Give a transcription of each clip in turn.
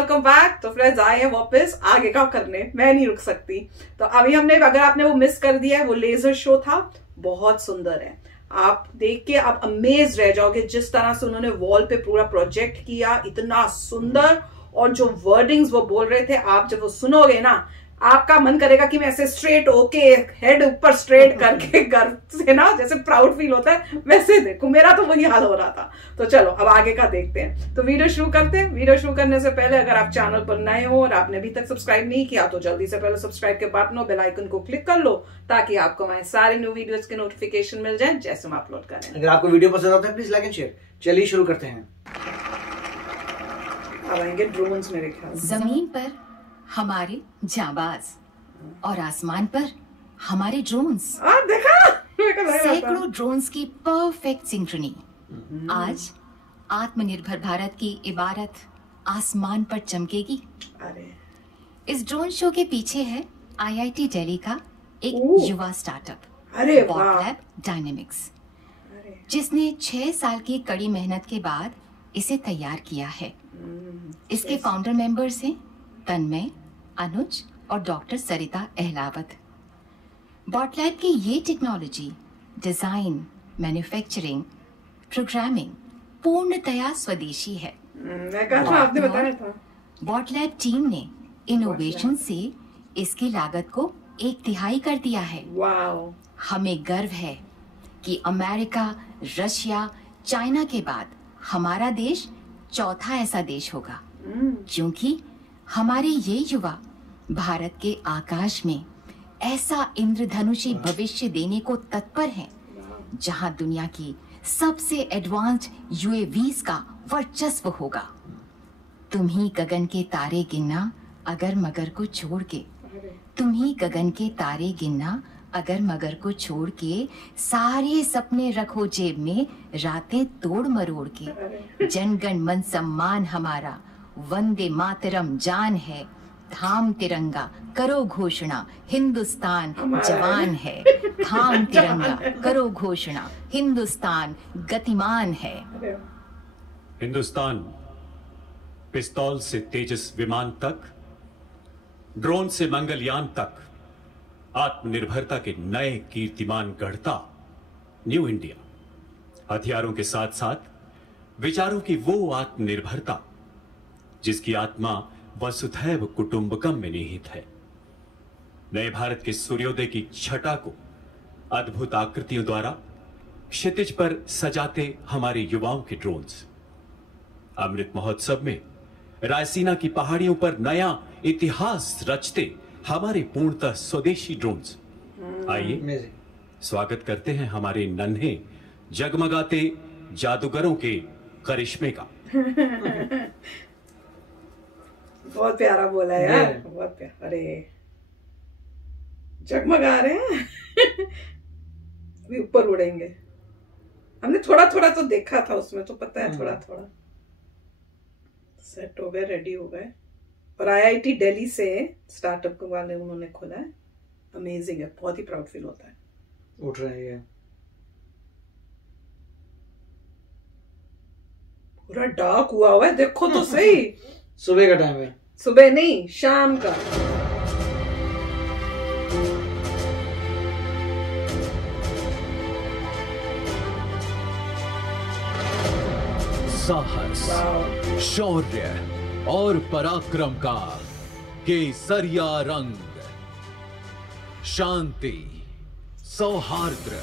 Welcome back. तो friends आए हैं वापस आगे का करने, मैं नहीं रुक सकती। तो अभी हमने, अगर आपने वो मिस कर दिया है, वो लेजर शो था, बहुत सुंदर है। आप देख के आप अमेज रह जाओगे जिस तरह से उन्होंने वॉल पे पूरा प्रोजेक्ट किया, इतना सुंदर। और जो वर्डिंग्स वो बोल रहे थे, आप जब वो सुनोगे ना, आपका मन करेगा कि मैं ऐसे स्ट्रेट होके हेड ऊपर स्ट्रेट करके गर्व से ना, जैसे प्राउड फील होता है वैसे देखो। मेरा तो वही हाल हो रहा था। तो चलो अब आगे का देखते हैं। तो वीडियो शुरू करते हैं। वीडियो शुरू करने से पहले अगर आप चैनल पर नए हो और आपने अभी तक सब्सक्राइब नहीं किया तो जल्दी से पहले सब्सक्राइब के बटन और बेल आइकन को क्लिक कर लो, ताकि आपको हमारे सारे न्यू वीडियोस के नोटिफिकेशन मिल जाए जैसे हम अपलोड करें। अगर आपको वीडियो पसंद आता है प्लीज लाइक एंड शेयर। चलिए शुरू करते हैं। अब आएंगे ड्रोन्स मेरे ख्याल से। जमीन पर हमारे जाबाज और आसमान पर हमारे ड्रोन्स। देखा सैकड़ों ड्रोन्स की परफेक्ट सिंक्रोनी। आज आत्मनिर्भर भारत की इबारत आसमान पर चमकेगी। अरे इस ड्रोन शो के पीछे है आईआईटी दिल्ली का एक युवा स्टार्टअप, अरे बॉटलैब डायनेमिक्स, जिसने 6 साल की कड़ी मेहनत के बाद इसे तैयार किया है। इसके फाउंडर मेंबर्स हैं तन्मय, अनुज और डॉक्टर सरिता अहलावत। बॉटलैब की ये टेक्नोलॉजी डिजाइन, मैन्युफैक्चरिंग, प्रोग्रामिंग पूर्णतया स्वदेशी है। मैं कहा था, आपने बताया था। बॉटलैब टीम ने इनोवेशन से इसकी लागत को 1/3 कर दिया है। वाओ। हमें गर्व है कि अमेरिका, रशिया, चाइना के बाद हमारा देश चौथा ऐसा देश होगा, क्योंकि हमारे ये युवा भारत के आकाश में ऐसा इंद्रधनुषी भविष्य देने को तत्पर हैं, जहां दुनिया की सबसे एडवांस्ड यूएवीज का वर्चस्व होगा। तुम ही गगन के तारे गिनना अगर मगर को छोड़ के, तुम ही गगन के तारे गिनना अगर मगर को छोड़ के, सारे सपने रखो जेब में, रातें तोड़ मरोड़ के। जनगण मन सम्मान हमारा, वंदे मातरम जान है, थाम तिरंगा करो घोषणा, हिंदुस्तान जवान है। थाम तिरंगा करो घोषणा, हिंदुस्तान गतिमान है। हिंदुस्तान पिस्तौल से तेजस विमान तक, ड्रोन से मंगलयान तक, आत्मनिर्भरता के नए कीर्तिमान गढ़ता न्यू इंडिया। हथियारों के साथ साथ विचारों की वो आत्मनिर्भरता जिसकी आत्मा वसुधैव कुटुंबकम में निहित है। नए भारत के सूर्योदय की छटा को अद्भुत आकृतियों द्वारा क्षितिज पर सजाते हमारे युवाओं के ड्रोन्स। अमृत महोत्सव में रायसीना की पहाड़ियों पर नया इतिहास रचते हमारे पूर्णतः स्वदेशी ड्रोन्स। आइए स्वागत करते हैं हमारे नन्हे जगमगाते जादूगरों के करिश्मे का। बहुत प्यारा बोला यार, बहुत प्यारा। अरे जगमगा रहे हैं। अभी ऊपर उड़ेंगे। हमने थोड़ा थोड़ा तो देखा था उसमें, तो पता है थोड़ा थोड़ा। सेट हो गए, रेडी हो गए। और आईआईटी दिल्ली से स्टार्टअप को वाले उन्होंने खोला है। अमेजिंग है, बहुत ही प्राउड फील होता है। उठ रही है पूरा डार्क हुआ है, देखो तो सही। सुबह का टाइम है। सुबह नहीं, शाम का। साहस, शौर्य और पराक्रम का केसरिया रंग, शांति, सौहार्द्र,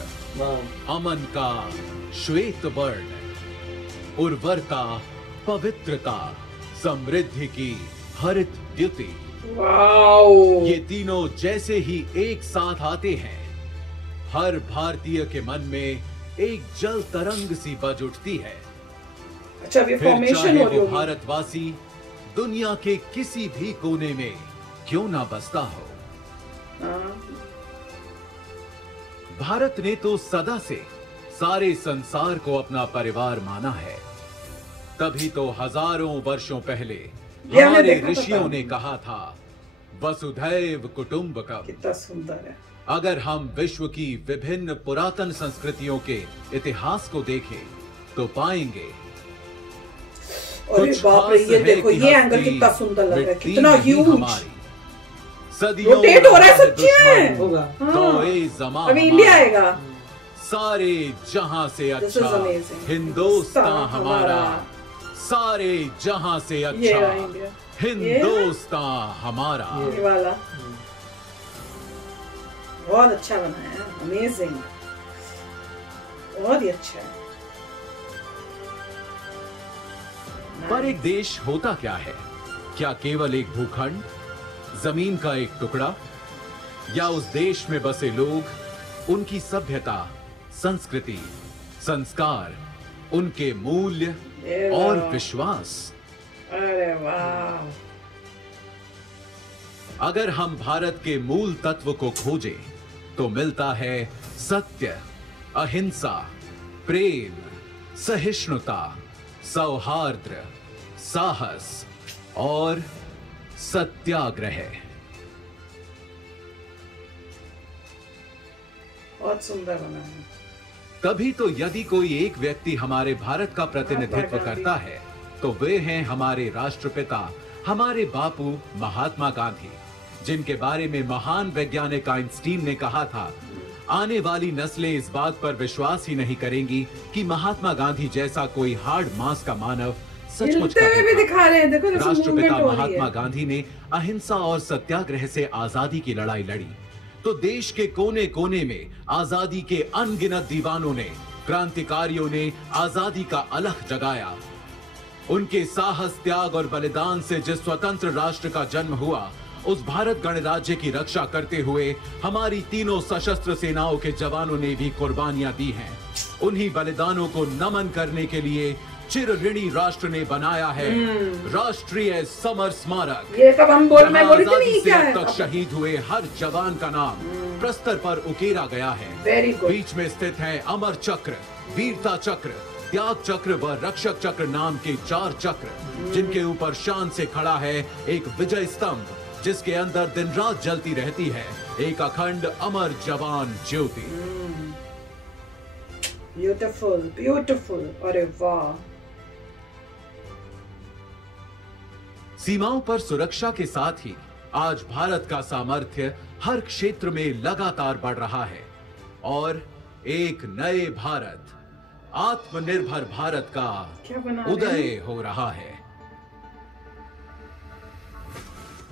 अमन का श्वेत वर्ण, उर्वरता, पवित्रता, समृद्धि की हरित द्युति। ये तीनों जैसे ही एक साथ आते हैं, हर भारतीय के मन में एक जल तरंग सी बज उठती है। अच्छा, ये फॉर्मेशन हो रही होगी। भारतवासी दुनिया के किसी भी कोने में क्यों ना बसता हो, भारत ने तो सदा से सारे संसार को अपना परिवार माना है। तभी तो हजारों वर्षों पहले हमारे ऋषियों ने कहा था, वसुधैव कुटुंबकम। कितना सुंदर है। अगर हम विश्व की विभिन्न पुरातन संस्कृतियों के इतिहास को देखें तो पाएंगे अरे बाप रे, ये देखो ये एंगल कितना सुंदर लग रहा है, कितना ह्यूज रोटेट हो रहा है सच्ची में। होगा। हाँ। अभी इंडिया आएगा। सारे जहां से अच्छा हिंदुस्तान हमारा, सारे जहां से अच्छा हिंदुस्तान हमारा। ये वाला बहुत अच्छा बनाया है, अमेजिंग, बहुत ही अच्छा है। पर एक देश होता क्या है? क्या केवल एक भूखंड, जमीन का एक टुकड़ा, या उस देश में बसे लोग, उनकी सभ्यता, संस्कृति, संस्कार, उनके मूल्य और विश्वास? अरे वाह! अगर हम भारत के मूल तत्व को खोजें तो मिलता है सत्य, अहिंसा, प्रेम, सहिष्णुता, सौहार्द, साहस और सत्याग्रह। बहुत सुंदर बना है। तभी तो यदि कोई एक व्यक्ति हमारे भारत का प्रतिनिधित्व करता है तो वे हैं हमारे राष्ट्रपिता, हमारे बापू महात्मा गांधी, जिनके बारे में महान वैज्ञानिक आइंस्टीन ने कहा था, आने वाली नस्लें इस बात पर विश्वास ही नहीं करेंगी कि महात्मा गांधी जैसा कोई हार्ड मास का मानव सचमुच भी दिखा रहे हैं। देखो राष्ट्रपिता महात्मा गांधी ने अहिंसा और सत्याग्रह से आजादी की लड़ाई लड़ी, तो देश के कोने कोने में आजादी के अनगिनत दीवानों ने, क्रांतिकारियों ने आजादी का अलख जगाया। उनके साहस, त्याग और बलिदान से जिस स्वतंत्र राष्ट्र का जन्म हुआ, उस भारत गणराज्य की रक्षा करते हुए हमारी तीनों सशस्त्र सेनाओं के जवानों ने भी कुर्बानियां दी हैं। उन्हीं बलिदानों को नमन करने के लिए चिर ऋणी राष्ट्र ने बनाया है राष्ट्रीय समर स्मारक। ये कब हम बोल मैं बोली थी नहीं, क्या है? अब तक शहीद हुए हर जवान का नाम प्रस्तर पर उकेरा गया है। बीच में स्थित है अमर चक्र, वीरता चक्र, त्याग चक्र व रक्षक चक्र नाम के 4 चक्र, जिनके ऊपर शान से खड़ा है एक विजय स्तंभ, जिसके अंदर दिन रात जलती रहती है एक अखंड अमर जवान ज्योति। ब्यूटीफुल, ब्यूटीफुल, अरे वाह! सीमाओं पर सुरक्षा के साथ ही आज भारत का सामर्थ्य हर क्षेत्र में लगातार बढ़ रहा है और एक नए भारत, आत्मनिर्भर भारत का उदय हो रहा है।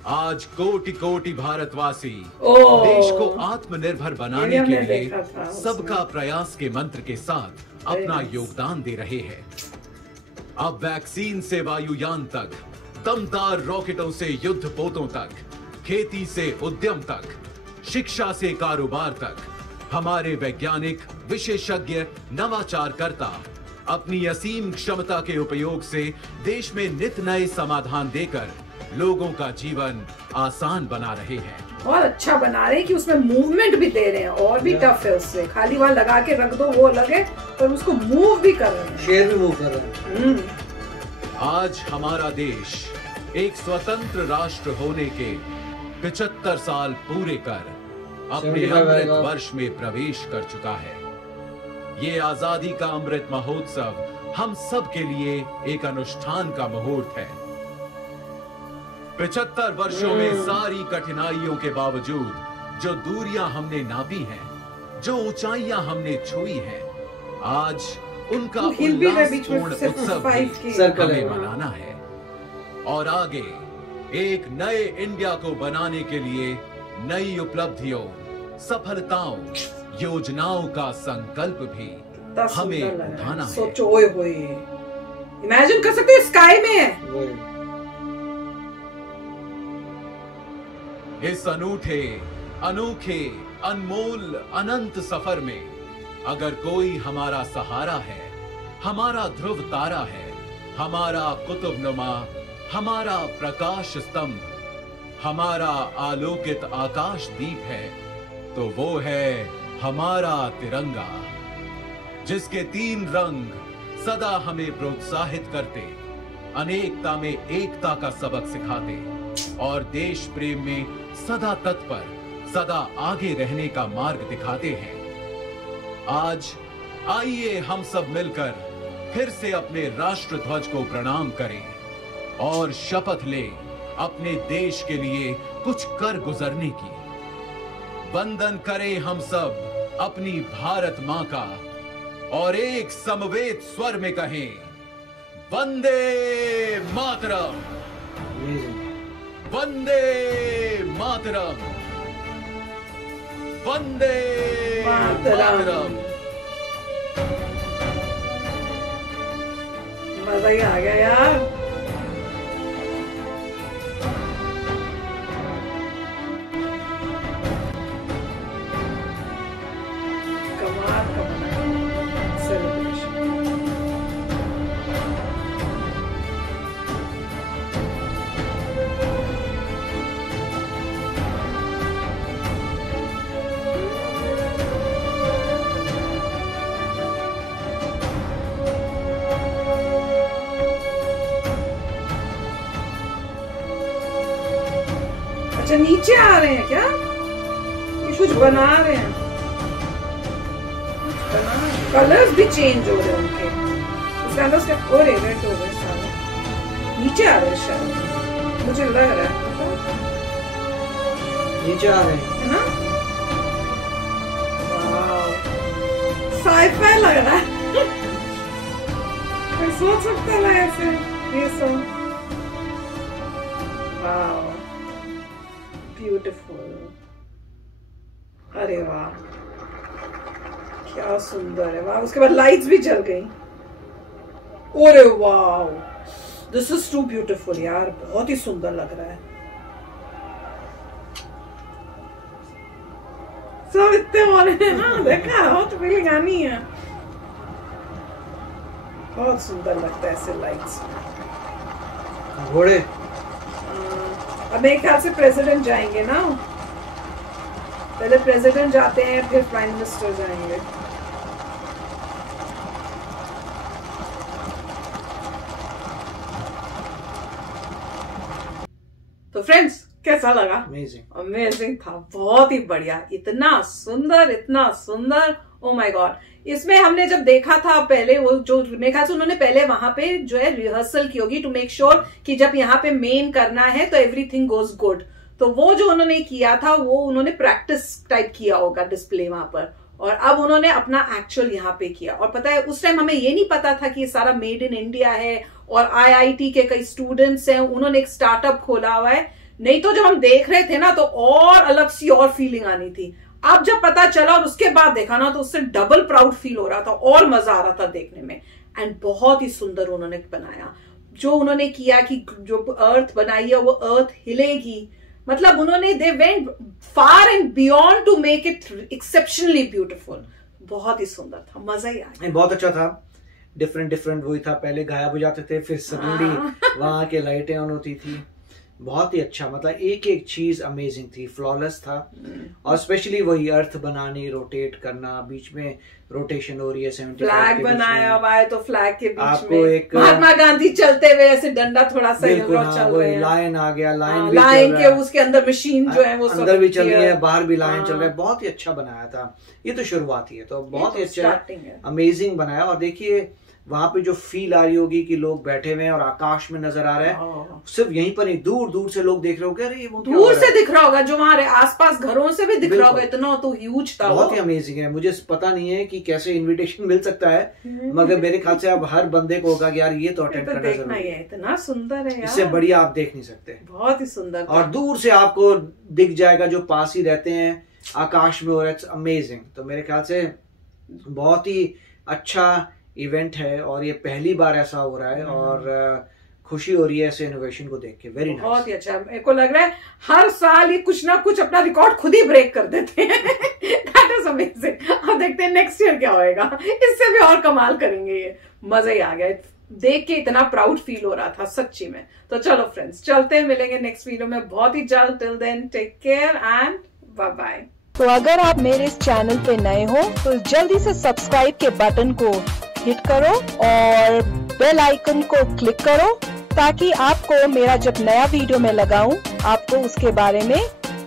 आज कोटि कोटि भारतवासी देश को आत्मनिर्भर बनाने के लिए सबका प्रयास के मंत्र के साथ अपना योगदान दे रहे हैं। अब वैक्सीन से वायुयान तक, दमदार रॉकेटों से युद्ध पोतों तक, खेती से उद्यम तक, शिक्षा से कारोबार तक, हमारे वैज्ञानिक, विशेषज्ञ, नवाचारकर्ता अपनी असीम क्षमता के उपयोग से देश में नित नए समाधान देकर लोगों का जीवन आसान बना रहे हैं। और अच्छा बना रहे हैं कि उसमें मूवमेंट भी दे रहे हैं, और भी टफ है उससे। खाली वहां लगा के रख दो वो लगे, पर उसको मूव भी कर रहे हैं, शेयर भी मूव कर रहे हैं। आज हमारा देश एक स्वतंत्र राष्ट्र होने के 75 साल पूरे कर अपने अमृत वर्ष में प्रवेश कर चुका है। ये आजादी का अमृत महोत्सव हम सब के लिए एक अनुष्ठान का मुहूर्त है। 75 वर्षों में सारी कठिनाइयों के बावजूद जो दूरियां हमने नापी हैं, जो ऊंचाइयां हमने छुई हैं, आज उनका उल्लासपूर्ण उत्सव हमें मनाना है और आगे एक नए इंडिया को बनाने के लिए नई उपलब्धियों, सफलताओं, योजनाओं का संकल्प भी हमें उठाना है। सोचो, ओए होए, इमेजिन कर सकते हो स्काई में है। इस अनूठे, अनोखे, अनमोल, अनंत सफर में अगर कोई हमारा सहारा है, हमारा ध्रुव तारा है, हमारा कुतुबनुमा, हमारा प्रकाश स्तंभ, हमारा आलोकित आकाश दीप है, तो वो है हमारा तिरंगा, जिसके 3 रंग सदा हमें प्रोत्साहित करते, अनेकता में एकता का सबक सिखाते और देश प्रेम में सदा तत्पर, सदा आगे रहने का मार्ग दिखाते हैं। आज आइए हम सब मिलकर फिर से अपने राष्ट्र ध्वज को प्रणाम करें और शपथ लें अपने देश के लिए कुछ कर गुजरने की। वंदन करें हम सब अपनी भारत मां का और एक समवेत स्वर में कहें, वंदे मातरम, वंदे मातरम, वंदे मातरम। मजा ही आ गया यार। कमाल का बना सेलिब्रेशन। अच्छा नीचे आ रहे हैं क्या? ये कुछ बना रहे हैं, कलर्स भी चेंज हो रहे हैं उनके। इसके अंदर उसके और रेड हो गए सारे। नीचे आ रहे हैं शायद, मुझे लग रहा है नीचे आ रहे हैं है ना? वाव, साइ-फाई लग रहा है। कोई सोच सकता है ऐसे ये सब। वाव, ब्यूटीफुल। अरे वाह, क्या सुंदर है। वाह, उसके बाद लाइट्स भी जल गई। ओरे वाह, दिस इज टू ब्यूटीफुल यार, बहुत ही सुंदर लग रहा है। सब इतने वाले हैं ना, देखा बहुत फीलिंग आनी है। बहुत सुंदर लगता है ऐसे लाइट्स। घोड़े अब मेरे ख्याल से प्रेसिडेंट जाएंगे ना, पहले प्रेसिडेंट जाते हैं फिर प्राइम मिनिस्टर जाएंगे। तो फ्रेंड्स कैसा लगा? अमेजिंग था, बहुत ही बढ़िया। इतना सुंदर, ओ माय गॉड। इसमें हमने जब देखा था पहले, वो जो मेरे ख्याल से उन्होंने पहले वहां पे जो है रिहर्सल की होगी टू मेक श्योर कि जब यहाँ पे मेन करना है तो एवरीथिंग गोज गुड। तो वो जो उन्होंने किया था वो उन्होंने प्रैक्टिस टाइप किया होगा डिस्प्ले वहां पर, और अब उन्होंने अपना एक्चुअल यहाँ पे किया। और पता है उस टाइम हमें ये नहीं पता था कि ये सारा मेड इन इंडिया है और IIT के कई स्टूडेंट्स हैं, उन्होंने एक स्टार्टअप खोला हुआ है। नहीं तो जब हम देख रहे थे ना तो और अलग सी और फीलिंग आनी थी। अब जब पता चला और उसके बाद देखा ना तो उससे डबल प्राउड फील हो रहा था, और मजा आ रहा था देखने में। एंड बहुत ही सुंदर उन्होंने बनाया। जो उन्होंने किया कि जो अर्थ बनाई है वो अर्थ हिलेगी, मतलब उन्होंने they went far and beyond to make it exceptionally beautiful. बहुत ही सुंदर था, मजा ही आया। बहुत अच्छा था। डिफरेंट वही था, पहले गायब हो जाते थे फिर सडनली वहां के लाइटें ऑन होती थी। बहुत ही अच्छा, मतलब एक एक चीज अमेजिंग थी, फ्लॉलेस था। और स्पेशली वही अर्थ बनानी, रोटेट करना, बीच में रोटेशन हो रही है। 75 फ्लैग बनाया हुआ है तो फ्लैग के बीच आपको में एक महात्मा गांधी चलते हुए ऐसे डंडा थोड़ा सा चल रहे हैं। लायन आ गया, लायन के उसके अंदर मशीन जो है वो अंदर भी चल रही है, बाहर भी लायन चल रहा है। बहुत ही अच्छा बनाया था। ये तो शुरुआत ही है, तो बहुत ही अच्छा अमेजिंग बनाया। और देखिए वहां पे जो फील आ रही होगी कि लोग बैठे हुए हैं और आकाश में नजर आ रहा है। सिर्फ यहीं पर नहीं, दूर दूर से लोग देख रहे होंगे, अरे ये वो दूर से दिख रहा होगा, जो हमारे आसपास घरों से भी दिख रहा होगा। इतना तो ह्यूज था, बहुत ही अमेजिंग है। मुझे पता नहीं है कि कैसे इनविटेशन मिल सकता है, मगर मेरे ख्याल से अब हर बंदे को होगा कि यार ये तो अटेंड करना जरूरी है। इतना सुंदर है, इससे बढ़िया आप देख नहीं सकते। बहुत ही सुंदर। और दूर से आपको दिख जाएगा जो पास ही रहते हैं, आकाश में हो रहा है। It's amazing. तो मेरे ख्याल से बहुत ही अच्छा इवेंट है और ये पहली बार ऐसा हो रहा है और खुशी हो रही है ऐसे इनोवेशन को देख के। वेरी नाइस, बहुत ही अच्छा। मेरे को लग रहा है हर साल ये कुछ ना कुछ अपना रिकॉर्ड खुद ही ब्रेक कर देते हैं। That is amazing. अब देखते हैं नेक्स्ट ईयर क्या होएगा, इससे भी और कमाल करेंगे ये। मजा ही आ गया देख के, इतना प्राउड फील हो रहा था सच्ची में। तो चलो फ्रेंड्स चलते हैं, मिलेंगे नेक्स्ट वीडियो में बहुत ही जल्द। Till then take care and bye bye. तो अगर आप मेरे इस चैनल पे नए हो तो जल्दी से सब्सक्राइब के बटन को हिट करो और बेल आइकन को क्लिक करो, ताकि आपको मेरा जब नया वीडियो मैं लगाऊं आपको उसके बारे में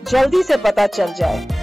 जल्दी से पता चल जाए।